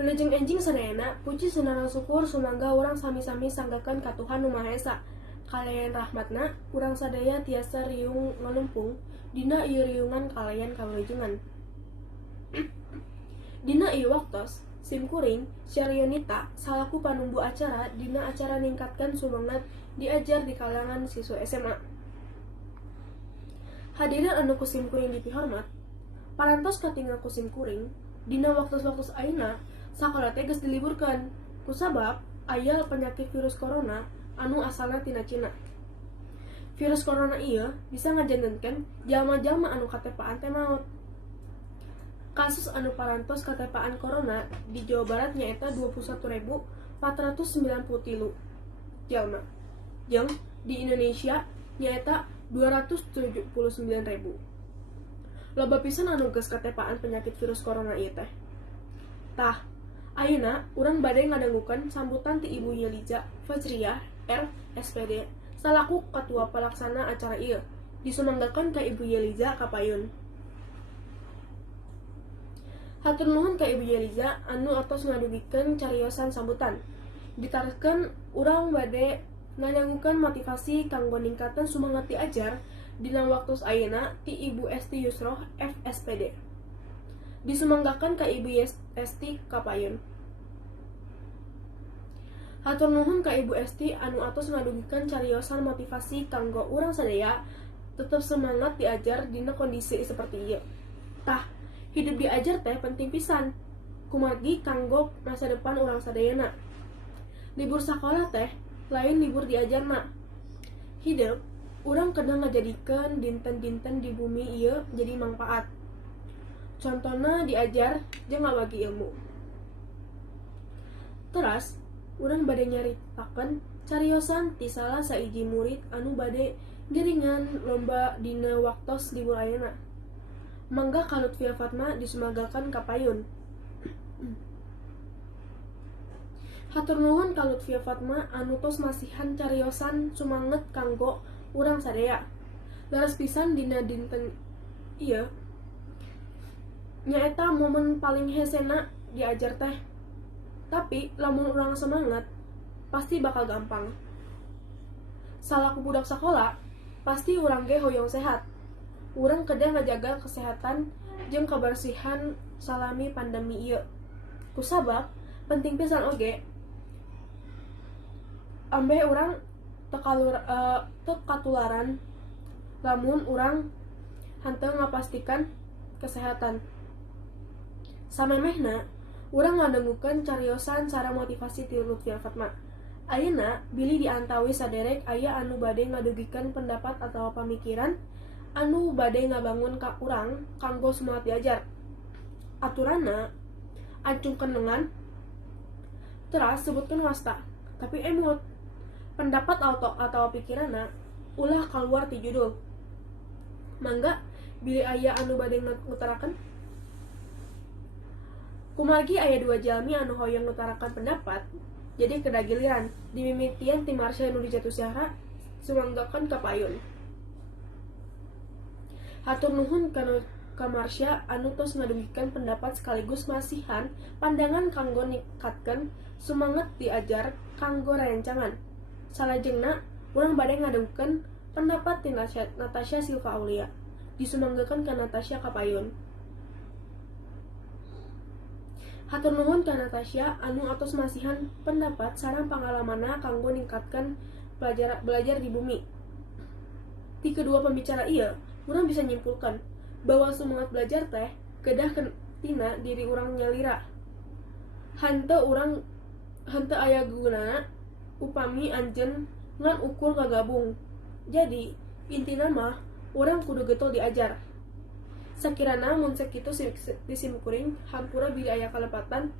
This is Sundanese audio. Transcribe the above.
Wilujeng enjing sadayana puji senarang syukur sumangga urang sami-sami sanggakeun ka Tuhan Nu Maha Esa. Kalayan rahmatna urang sadaya tiasa riung ngalempung dina ieu riungan kalayan kawilujengan. Dina ieu waktos simkuring Syarionita salaku panumbu acara dina acara ningkatkan sumangat diajar di kalangan siswa SMA. Hadirin anu kusimkuring dipihormat, parantos katingal kusimkuring dina waktu-waktu ayeuna sakola teh geus diliburkeun kusabab aya penyakit virus corona anu asalna tina Cina. Virus corona ieu bisa ngajantenkeun jalma-jalma anu katepaan teh maot. Kasus anu parantos katepaan corona di Jawa Barat nyaeta 21.493 jalma. Jeung di Indonesia nyaeta 279.000. Loba pisan anu geus katepaan penyakit virus corona ieu teh. Tah, ayeuna urang bade ngadangukeun sambutan ti Ibu Yeliza Fajriah LSPD salaku ketua pelaksana acara ieu. Disumanggakeun ka Ibu Yeliza kapayun. Hatur nuhun ka Ibu Yeliza anu atos ngadugikeun cariosan sambutan. Ditareskeun urang bade ngadangukeun motivasi kanggo ningkatan sumangat diajar dina waktos ayeuna ti Ibu Esti Yusroh FSPD. Disumanggakeun ka Ibu Esti kapayun. Hatur nuhun ka Ibu Esti anu atos ngadugikeun cariosan motivasi kanggo urang sadaya tetep semangat diajar dina kondisi seperti ieu. Tah, hidup diajar teh penting pisan. Kumargi kanggo masa depan urang sadayana. Libur sakola teh lain libur diajarna. Hidup urang kedah ngajadikeun dinten-dinten di bumi ieu jadi manfaat. Contona diajar jeung ngabagi ilmu. Teras urang bade nyaritakeun cariosan ti salah saiji murid anu bade giringan lomba dina waktos libur ayeuna. Mangga ka Lutfia Fatma disumagakeun ka payun. Hatur nuhun ka Lutfia Fatma anu tos masihan cariosan sumanget kanggo urang sadaya. Leres pisan dina dinten ieu nyaeta momen paling hesena diajar teh. Tapi lamun urang semangat pasti bakal gampang. Salaku budak sakola pasti urang ge hoyong sehat. Urang kedah ngajaga kesehatan jeung kebersihan salami pandemi ieu. Kusabab penting pisan oge ambe urang teu katularan lamun urang henteu ngapastikan kesehatan. Samemehna urang ngadangukeun cariosan cara motivasi ti Lutfia Fatma. Ayeuna bilih diantawi saderek aya anu bade ngadugikeun pendapat atawa pamikiran anu bade ngabangun ka urang kanggo semangat diajar. Aturanna ancungkeun lengan, teras sebutkeun wasta, tapi emot. Pendapat atau pikiranna ulah kaluar ti judul. Mangga bilih aya anu bade ngutarakeun. Kumargi aya 2 jalmi anu hoyong ngutarakeun pendapat, jadi kedah giliran dimimitian ti Marsha anu dijatuh syahra sumanggakeun ka payun. Hatur nuhun ka Marsha anu tos ngadugikeun pendapat sekaligus masihan pandangan kanggo ningkatkeun sumanget diajar kanggo rencangan. Salajengna urang bade ngadugikeun pendapat ti Natasha Silva Aulia. Disumanggakeun ka Natasha kapayun. Hatur nuhun ka Natasha anu atos masihan pendapat sareng pangalamanna kanggo ningkatkeun belajar di bumi. Ti kedua pembicara ieu urang bisa nyimpulkan bahwa semangat belajar teh kedah tina diri urang nyalira. Henteu aya gunana upami anjeun ngan ukur kagabung. Jadi intina mah urang kudu getol diajar. Sakirana mun sakitu disimkuring hampura bilih aya kalepatan